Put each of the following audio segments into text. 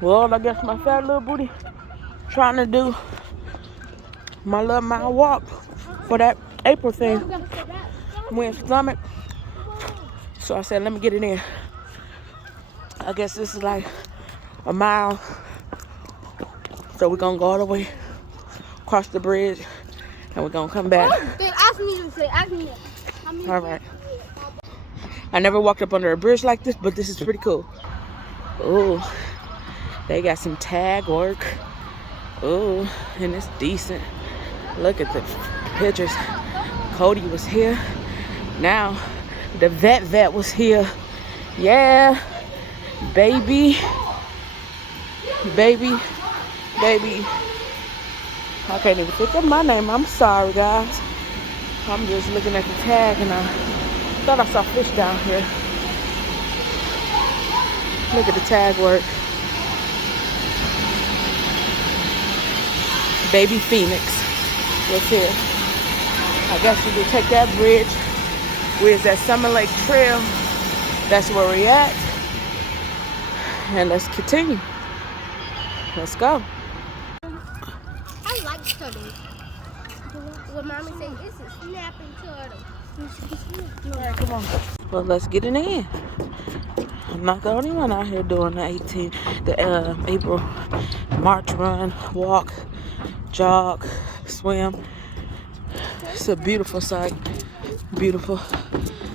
Well, I guess my fat little booty trying to do my little mile walk for that April thing. Went stomach. So I said, let me get it in. I guess this is like a mile. So we're gonna go all the way across the bridge and we're gonna come back. Ask me. All right. I never walked up under a bridge like this, but this is pretty cool. Oh, they got some tag work. Oh, and it's decent. Look at the pictures. Cody was here. Now the vet was here. Yeah, baby. I can't even think of my name. I'm sorry, guys. I'm just looking at the tag and I thought I saw fish down here. Look at the tag work. Baby Phoenix was here. I guess we could take that bridge. Where's that Summer Lake Trail? That's where we're at. And let's continue. Let's go. I like turtles. What mommy said, it's a snapping turtle. All right, come on. Well, let's get it in. I'm not the only one out here doing the April March run, walk, jog, swim. It's a beautiful sight. Beautiful.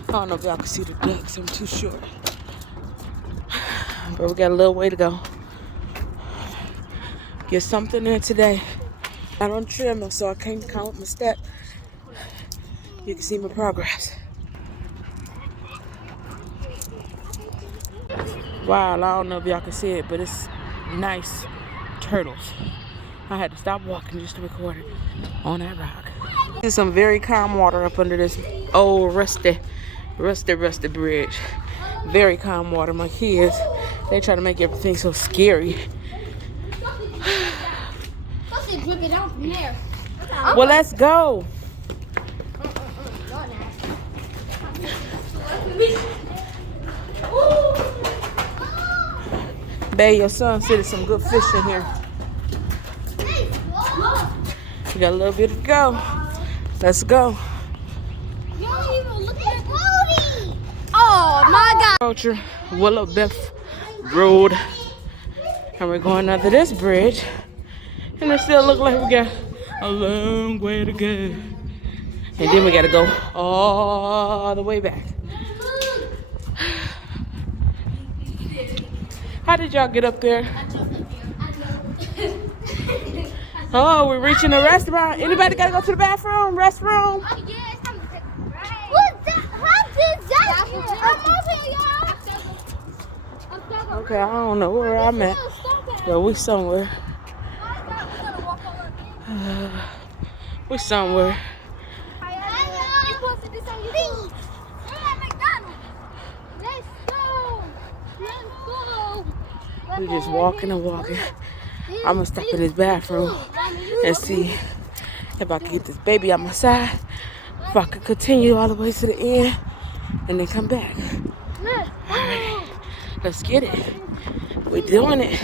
I don't know if y'all can see the ducks. I'm too short. But we got a little way to go. Get something in today. I don't trim, so I can't count my steps. You can see my progress. Wow, I don't know if y'all can see it, but it's nice turtles. I had to stop walking just to record it on that rock. There's some very calm water up under this old rusty bridge. Very calm water. My kids, they try to make everything so scary. Well, let's go. Babe, your son said there's some good fish in here. We got a little bit to go. Let's go. Oh my God. Culture, Willow Biff Road. And we're going under this bridge. And it still looks like we got a long way to go. And then we got to go all the way back. How did y'all get up there? Oh, we're reaching the restaurant. Anybody got to go to the bathroom? Restroom? Okay, I don't know where I'm at. But we somewhere. We somewhere. We just walking and walking. I'm gonna stop in this bathroom and see if I can get this baby on my side. If I can continue all the way to the end and then come back. All right, let's get it. We're doing it.